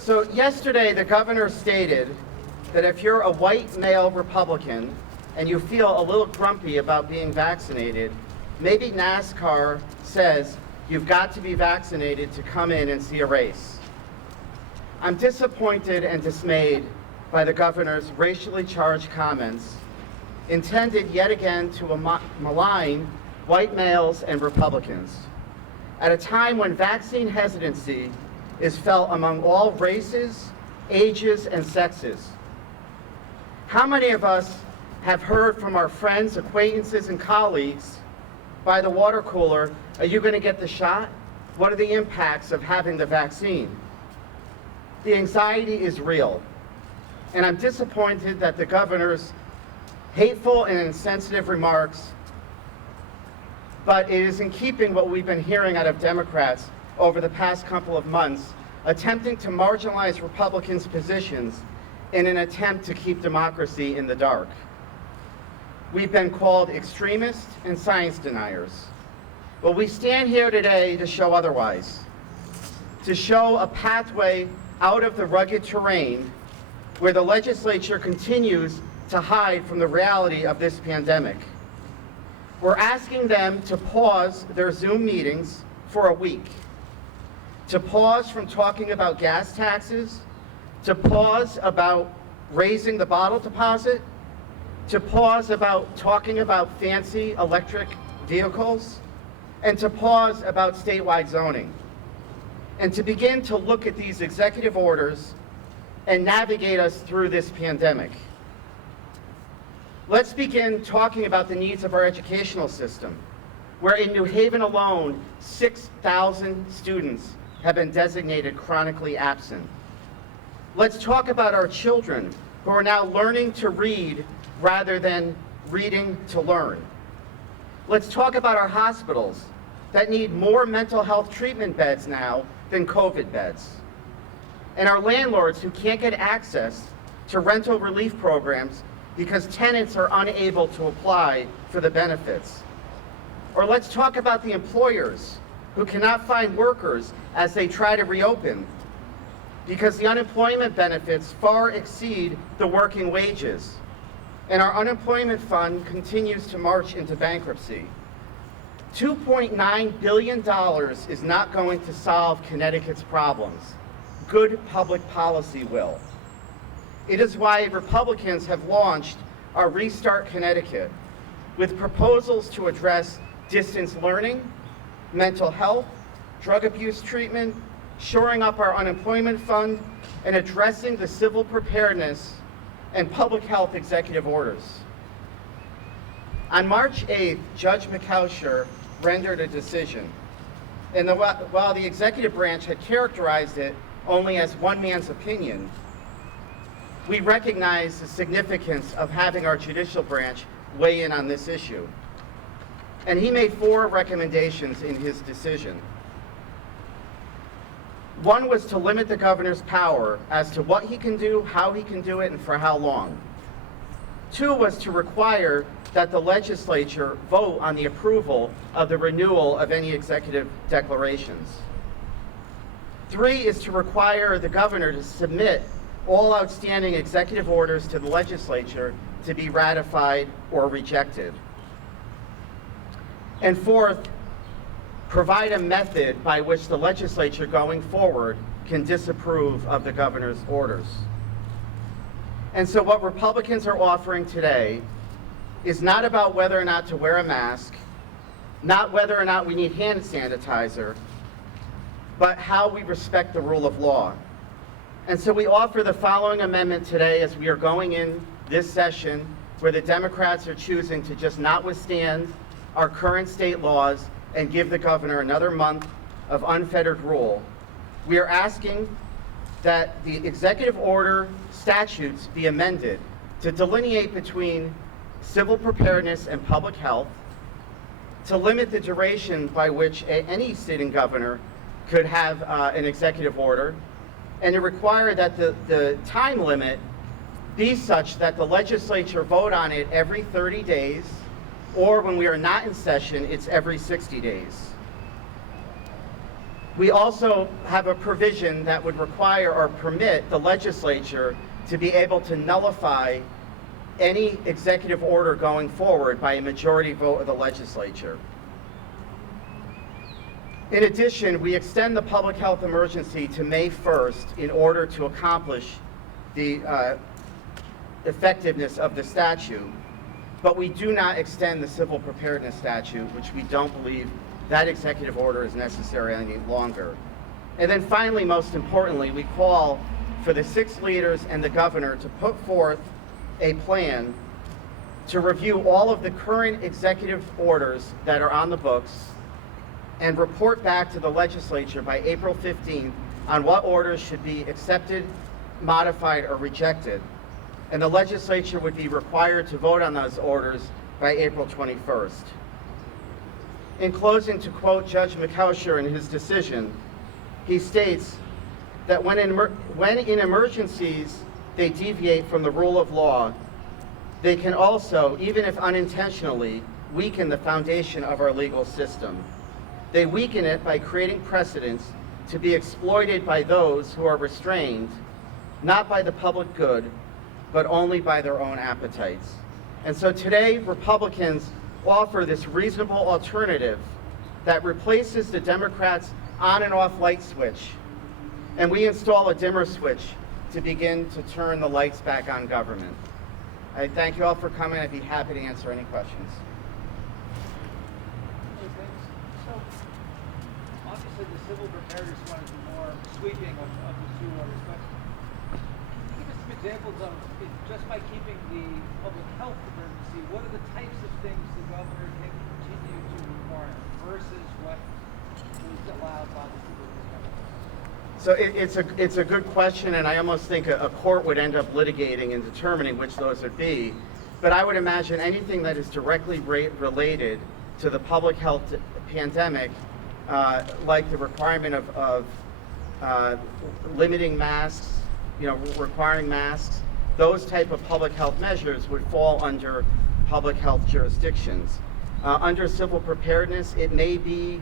So yesterday, the governor stated that if you're a white male Republican and you feel a little grumpy about being vaccinated, maybe NASCAR says you've got to be vaccinated to come in and see a race. I'm disappointed and dismayed by the governor's racially charged comments intended yet again to malign white males and Republicans at a time when vaccine hesitancy is felt among all races, ages, and sexes. How many of us have heard from our friends, acquaintances, and colleagues by the water cooler, are you going to get the shot? What are the impacts of having the vaccine? The anxiety is real, and I'm disappointed that the governor's hateful and insensitive remarks, but it is in keeping what we've been hearing out of Democrats over the past couple of months, attempting to marginalize Republicans' positions in an attempt to keep democracy in the dark. We've been called extremists and science deniers. But we stand here today to show otherwise, to show a pathway out of the rugged terrain where the legislature continues to hide from the reality of this pandemic. We're asking them to pause their Zoom meetings for a week, to pause from talking about gas taxes, to pause about raising the bottle deposit, to pause about talking about fancy electric vehicles, and to pause about statewide zoning, and to begin to look at these executive orders and navigate us through this pandemic. Let's begin talking about the needs of our educational system, where in New Haven alone, 6,000 students have been designated chronically absent. Let's talk about our children who are now learning to read rather than reading to learn. Let's talk about our hospitals that need more mental health treatment beds now than COVID beds. And our landlords who can't get access to rental relief programs because tenants are unable to apply for the benefits. Or let's talk about the employers who cannot find workers as they try to reopen because the unemployment benefits far exceed the working wages. And our unemployment fund continues to march into bankruptcy. $2.9 billion is not going to solve Connecticut's problems. Good public policy will. It is why Republicans have launched our Restart Connecticut with proposals to address distance learning, mental health, drug abuse treatment, shoring up our unemployment fund, and addressing the civil preparedness and public health executive orders. On March 8th, Judge McAllister rendered a decision. And while the executive branch had characterized it only as one man's opinion, we recognize the significance of having our judicial branch weigh in on this issue. And he made 4 recommendations in his decision. One was to limit the governor's power as to what he can do, how he can do it, and for how long. 2 was to require that the legislature vote on the approval of the renewal of any executive declarations. 3 is to require the governor to submit all outstanding executive orders to the legislature to be ratified or rejected. And 4th, provide a method by which the legislature going forward can disapprove of the governor's orders. And so what Republicans are offering today is not about whether or not to wear a mask, not whether or not we need hand sanitizer, but how we respect the rule of law. And so we offer the following amendment today as we are going in this session where the Democrats are choosing to just not withstand our current state laws and give the governor another month of unfettered rule. We are asking that the executive order statutes be amended to delineate between civil preparedness and public health, to limit the duration by which any sitting governor could have an executive order, and to require that the time limit be such that the legislature vote on it every 30 days, or when we are not in session, it's every 60 days. We also have a provision that would require or permit the legislature to be able to nullify any executive order going forward by a majority vote of the legislature. In addition, we extend the public health emergency to May 1st in order to accomplish the effectiveness of the statute, but we do not extend the civil preparedness statute, which we don't believe that executive order is necessary any longer. And then finally, most importantly, we call for the 6 leaders and the governor to put forth a plan to review all of the current executive orders that are on the books and report back to the legislature by April 15th on what orders should be accepted, modified, or rejected. And the legislature would be required to vote on those orders by April 21st. In closing, to quote Judge McHousher in his decision, he states that when in emergencies they deviate from the rule of law, they can also, even if unintentionally, weaken the foundation of our legal system. They weaken it by creating precedents to be exploited by those who are restrained, not by the public good, but only by their own appetites. And so today, Republicans offer this reasonable alternative that replaces the Democrats' on and off light switch, and we install a dimmer switch to begin to turn the lights back on government. I thank you all for coming. I'd be happy to answer any questions. So, obviously the civil preparedness one is more sweeping of the 2 orders, but give us some examples of, just by keeping the public health emergency, what are the types of things the governor can continue to require versus what was allowed by the civil preparedness? So it's a good question, and I almost think a court would end up litigating and determining which those would be. But I would imagine anything that is directly related to the public health pandemic, like the requirement of limiting masks, requiring masks, those type of public health measures would fall under public health jurisdictions. Under civil preparedness, it may be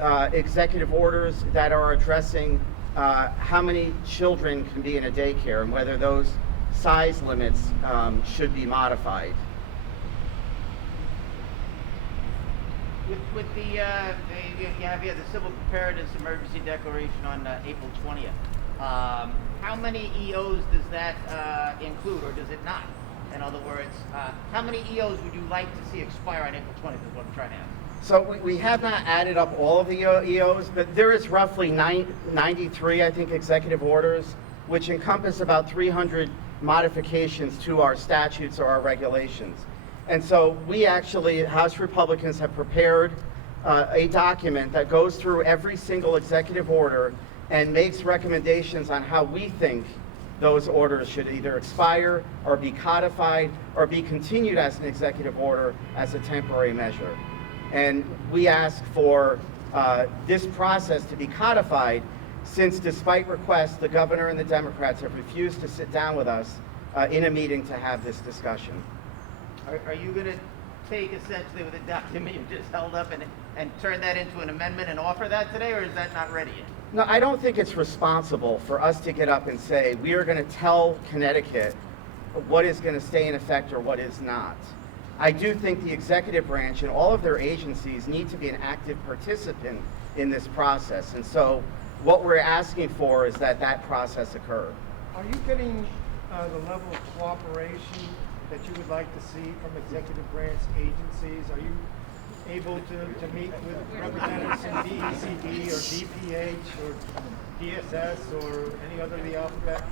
executive orders that are addressing how many children can be in a daycare and whether those size limits should be modified. With the you have the civil preparedness emergency declaration on April 20th. How many EOs does that include, or does it not? In other words, how many EOs would you like to see expire on April 20th is what I'm trying to ask. So we have not added up all of the EOs, but there is roughly 93, I think, executive orders, which encompass about 300 modifications to our statutes or our regulations. And so we actually, House Republicans, have prepared a document that goes through every single executive order and makes recommendations on how we think those orders should either expire or be codified or be continued as an executive order as a temporary measure. And we ask for this process to be codified, since despite requests, the governor and the Democrats have refused to sit down with us in a meeting to have this discussion. Are you going to take essentially with the document you just held up and turn that into an amendment and offer that today, or is that not ready yet? No, I don't think it's responsible for us to get up and say, we are going to tell Connecticut what is going to stay in effect or what is not. I do think the executive branch and all of their agencies need to be an active participant in this process. And so what we're asking for is that that process occur. Are you getting the level of cooperation that you would like to see from executive branch agencies? Are you able to meet with representatives from DECD or DPH or DSS or any other of the alphabet?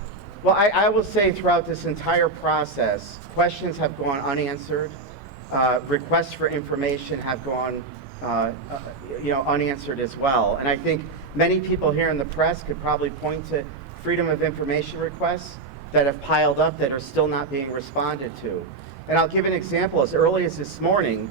Well, I will say throughout this entire process, questions have gone unanswered. Requests for information have gone unanswered as well. And I think many people here in the press could probably point to freedom of information requests that have piled up that are still not being responded to. And I'll give an example. As early as this morning,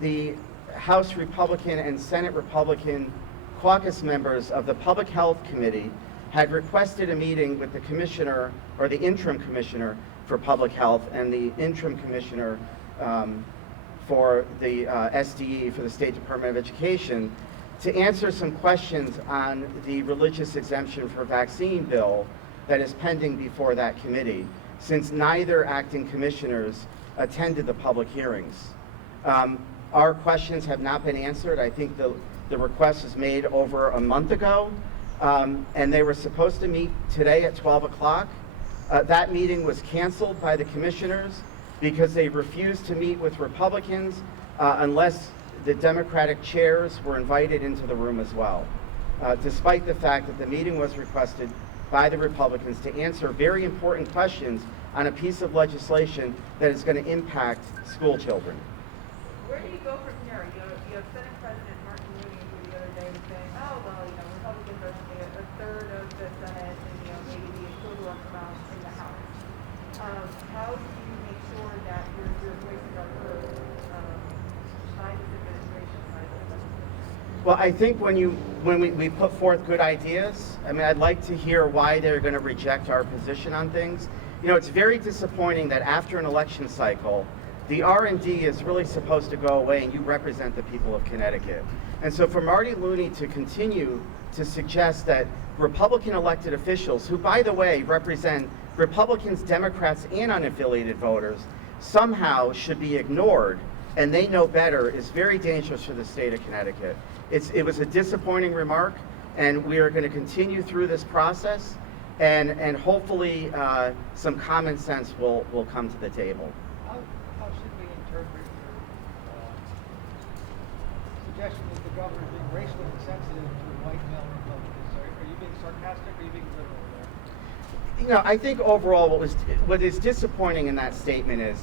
the House Republican and Senate Republican caucus members of the Public Health Committee had requested a meeting with the commissioner, or the interim commissioner for public health, and the interim commissioner for the SDE, for the State Department of Education. to answer some questions on the religious exemption for vaccine bill that is pending before that committee, since neither acting commissioners attended the public hearings. Our questions have not been answered. I think the request was made over a month ago, and they were supposed to meet today at 12 o'clock. That meeting was canceled by the commissioners because they refused to meet with Republicans unless the Democratic chairs were invited into the room as well, despite the fact that the meeting was requested by the Republicans to answer very important questions on a piece of legislation that is going to impact school children. Where do you go from here? You have Senate President Martin Rooney who the other day was saying, oh, well, Republicans are only a third of the Senate and, maybe the equivalent amount in the House. How do you make sure that your voices are heard by this administration, by this legislation? Well, I think when we put forth good ideas, I'd like to hear why they're going to reject our position on things. It's very disappointing that after an election cycle, the R&D is really supposed to go away and you represent the people of Connecticut. And so for Marty Looney to continue to suggest that Republican elected officials, who by the way represent Republicans, Democrats, and unaffiliated voters, somehow should be ignored and they know better, is very dangerous for the state of Connecticut. It was a disappointing remark, and we are going to continue through this process, and hopefully some common sense will come to the table. How should we interpret your suggestion that the governor is being racially insensitive to white male Republicans? Are you being sarcastic or are you being literal there? I think overall what is disappointing in that statement is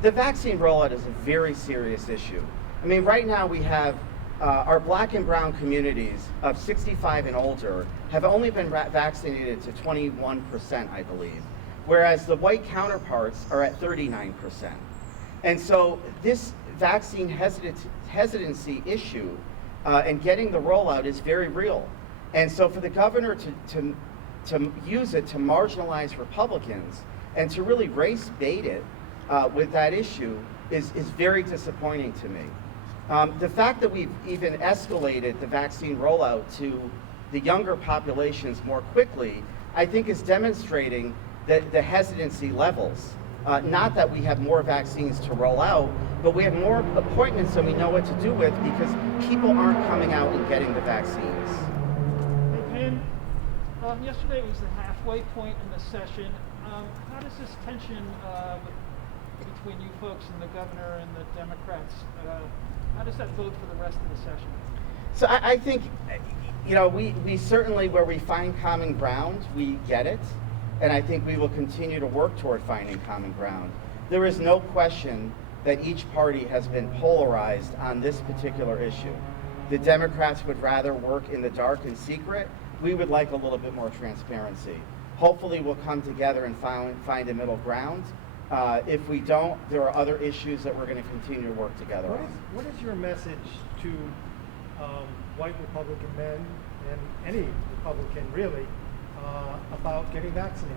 the vaccine rollout is a very serious issue. Right now we have our black and brown communities of 65 and older have only been vaccinated to 21%, I believe, whereas the white counterparts are at 39%. And so this vaccine hesitancy issue and getting the rollout is very real. And so for the governor to use it to marginalize Republicans and to really race bait it with that issue is very disappointing to me. The fact that we've even escalated the vaccine rollout to the younger populations more quickly, I think is demonstrating the hesitancy levels. Not that we have more vaccines to roll out, but we have more appointments than we know what to do with because people aren't coming out and getting the vaccines. Hey, Vin, yesterday was the halfway point in the session. How does this tension between you folks and the governor and the Democrats, how does that bode for the rest of the session? So I think, we certainly, where we find common ground, we get it. And I think we will continue to work toward finding common ground. There is no question that each party has been polarized on this particular issue. The Democrats would rather work in the dark and secret. We would like a little bit more transparency. Hopefully we'll come together and find a middle ground. If we don't, there are other issues that we're going to continue to work together on. What is your message to white Republican men and any Republican really about getting vaccinated?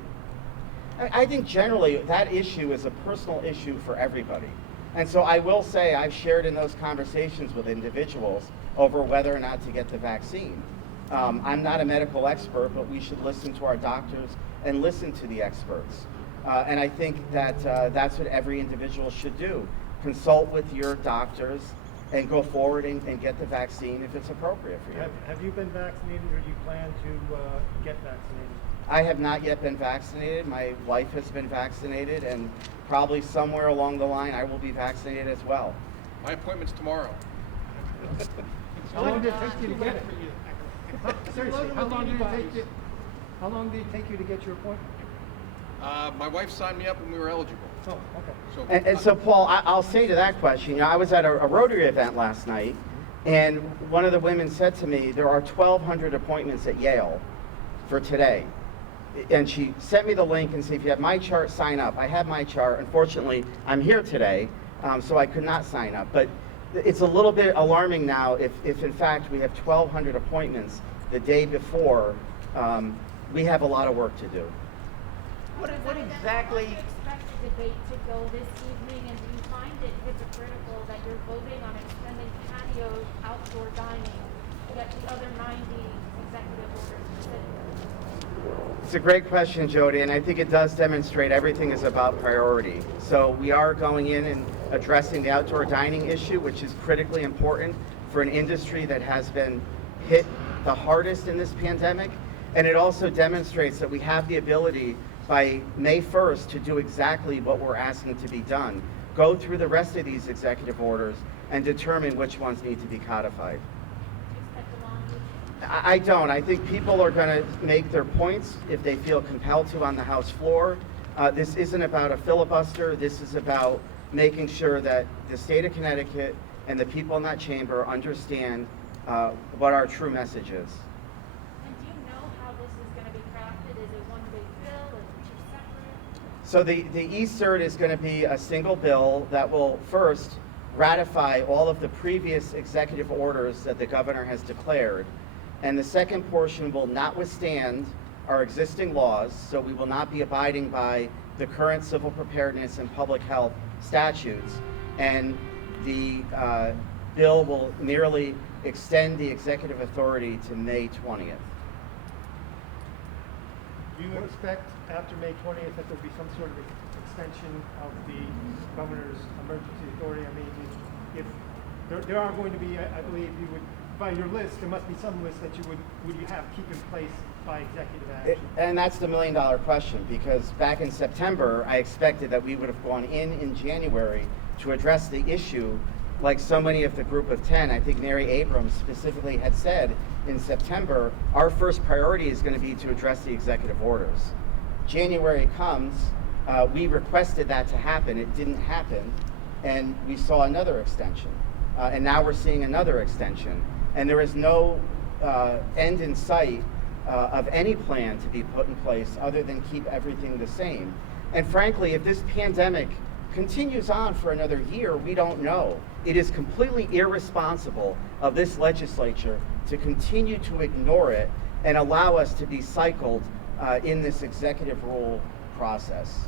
I think generally that issue is a personal issue for everybody. And so I will say I've shared in those conversations with individuals over whether or not to get the vaccine. I'm not a medical expert, but we should listen to our doctors and listen to the experts. And I think that that's what every individual should do. Consult with your doctors and go forward and get the vaccine if it's appropriate for you. Have you been vaccinated or do you plan to get vaccinated? I have not yet been vaccinated. My wife has been vaccinated, and probably somewhere along the line I will be vaccinated as well. My appointment's tomorrow. How long did it take you to get it? For you. Seriously, how long did it take you to get your appointment? My wife signed me up when we were eligible. Oh, okay. So And so, Paul, I'll say to that question, I was at a Rotary event last night, and one of the women said to me, there are 1,200 appointments at Yale for today. And she sent me the link and said, if you have my chart, sign up. I have my chart. Unfortunately, I'm here today, so I could not sign up. But it's a little bit alarming now if in fact we have 1,200 appointments the day before. We have a lot of work to do. What exactly? How do you expect the debate to go this evening, and do you find it hypocritical that you're voting on extending patios, outdoor dining, get the other 90 executive orders to the city? It's a great question, Jody, and I think it does demonstrate everything is about priority. So we are going in and addressing the outdoor dining issue, which is critically important for an industry that has been hit the hardest in this pandemic. And it also demonstrates that we have the ability by May 1st to do exactly what we're asking to be done. Go through the rest of these executive orders and determine which ones need to be codified. Do you expect a long meeting? I don't. I think people are going to make their points if they feel compelled to on the House floor. This isn't about a filibuster. This is about making sure that the state of Connecticut and the people in that chamber understand what our true message is. And do you know how this is going to be crafted? Is it one big bill? Is it two separate? So the E-Cert is going to be a single bill that will first ratify all of the previous executive orders that the governor has declared. And the second portion will not withstand our existing laws, so we will not be abiding by the current civil preparedness and public health statutes. And the bill will merely extend the executive authority to May 20th. Do you expect after May 20th that there'll be some sort of extension of the governor's emergency authority? I mean, if there are going to be, I believe you would, by your list, there must be some list that would you have keep in place by executive action? And that's the million-dollar question, because back in September, I expected that we would have gone in January to address the issue like so many of the group of 10. I think Mary Abrams specifically had said in September, our first priority is going to be to address the executive orders. January comes, we requested that to happen, it didn't happen, and we saw another extension. And now we're seeing another extension. And there is no end in sight of any plan to be put in place other than keep everything the same. And frankly, if this pandemic continues on for another year, we don't know. It is completely irresponsible of this legislature to continue to ignore it and allow us to be cycled in this executive rule process.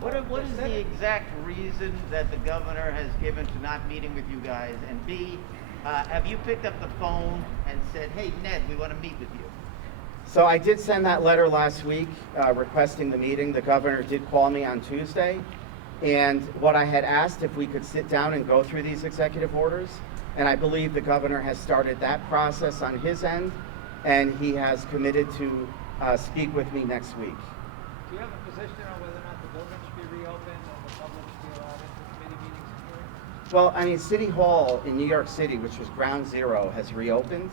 What is the exact reason that the governor has given to not meeting with you guys? And B, have you picked up the phone and said, hey, Ned, we want to meet with you? So I did send that letter last week requesting the meeting. The governor did call me on Tuesday. And what I had asked if we could sit down and go through these executive orders. And I believe the governor has started that process on his end. And he has committed to speak with me next week. Do you have a position on whether or not the building should be reopened and the public should be allowed into committee meetings and hearings? Well, I mean, City Hall in New York City, which was ground zero, has reopened,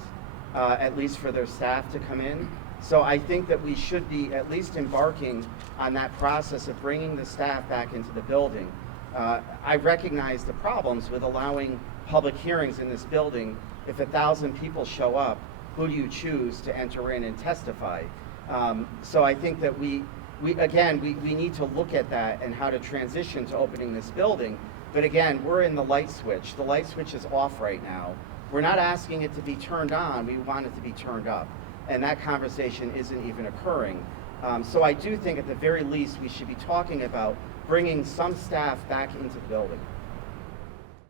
at least for their staff to come in. So I think that we should be at least embarking on that process of bringing the staff back into the building. I recognize the problems with allowing public hearings in this building. If 1,000 people show up, who do you choose to enter in and testify? So I think that we need to look at that and how to transition to opening this building. But again, we're in the light switch. The light switch is off right now. We're not asking it to be turned on, we want it to be turned up. And that conversation isn't even occurring. So I do think at the very least we should be talking about bringing some staff back into the building.